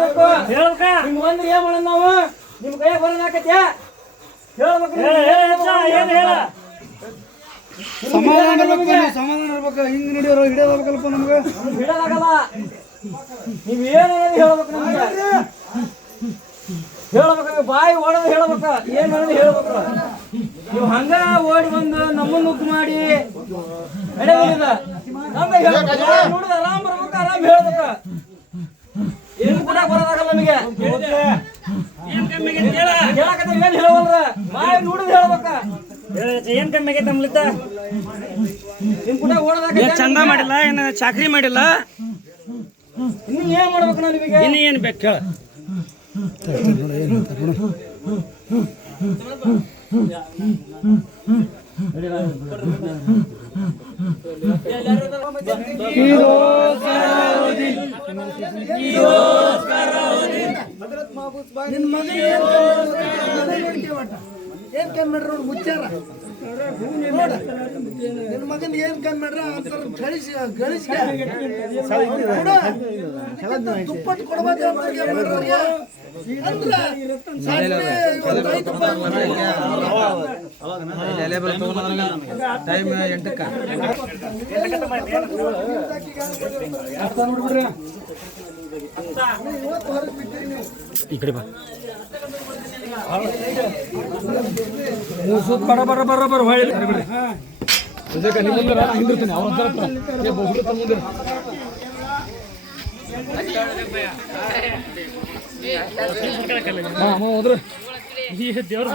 ಹೇಳ್ಬೇಕು ನಿಮ್ಗೆ ಒಂದ್ರೆ ಏನ್ ಮಾಡೋಣ ನಾವು ನಿಮ್ ಕೈ ಬರೋದಾಕತ್ಯಾ ಹೇಳ್ಬೇಕು ಸಮಾಧಾನ ಇರ್ಬೇಕು ಹಿಂಗ್ ನಡೆಯೋರು ಹಿಡಿಯೋದಲ್ಕಲ್ಪ ನಮ್ಗೆ ಬಿಡೋದಾಗಲ್ಲ ನೀವ್ ಏನೇನು ಹೇಳ್ಬೇಕು ನಮ್ಗೆ ಹೇಳ್ಬೇಕು ಬಾಯಿ ಓಡೋದು ಹೇಳ್ಬೇಕು ಏನ್ ಹೇಳೋದು ಹೇಳ್ಬೇಕು ನೀವು ಹಂಗ ಓಡಿ ಬಂದು ನಮ್ಮನ್ನ ಉದ್ದು ಮಾಡಿ ನಡೆಯೋದಿಲ್ಲ ನೋಡಿದ ಆರಾಮ್ ಬರ್ಬೇಕು ಆರಾಮ್ ಹೇಳ್ಬೇಕು ಏನು ಕೂಡ ಬರೋದಾಗಲ್ಲ ನಮಗೆ ಹೇಳಕತ್ತ ಏನ್ ಹೇಳವಲ್ರ ಬಾಯಿ ನೋಡಿದ್ ಹೇಳ್ಬೇಕ ಏನ್ ಕಮ್ಮಿ ಆಗೈತೆ ನಮ್ಲಿತ್ತ ನಿಮ್ ಕೂಡ ಓಡೋದಾಗ ಚಂದ ಮಾಡಿಲ್ಲ ಏನ ಚಾಕ್ರಿ ಮಾಡಿಲ್ಲ ಇನ್ನು ಏನ್ ಮಾಡ್ಬೇಕು ನಾನು ನಿಮಗೆ ಇನ್ನು ಏನ್ ಬೇಕು ಹೇಳ ಏನ್ ಕಮ್ಮಿ ಮಾಡ್ರ ಮುಚ್ಚಾರ ನೋಡ ನಿನ್ ಮಗನ್ ಏನ್ ಕಮ್ಮಿ ಮಾಡ್ರ ಗಳಿಸಿ ತುಪ್ಪಟ್ಟು ಕೊಡ್ಬೇಕು ಟೈಮ್ 8ಕ್ಕ ಈ ಕಡೆ ಬಾ ಬರ ಹೊಳ್ಳಿ ಹಿಂದಿರ್ತೀನಿ ಅವ್ರ ಮುಂದೆ ಹೋದ್ರೆ ದೇವ್ರ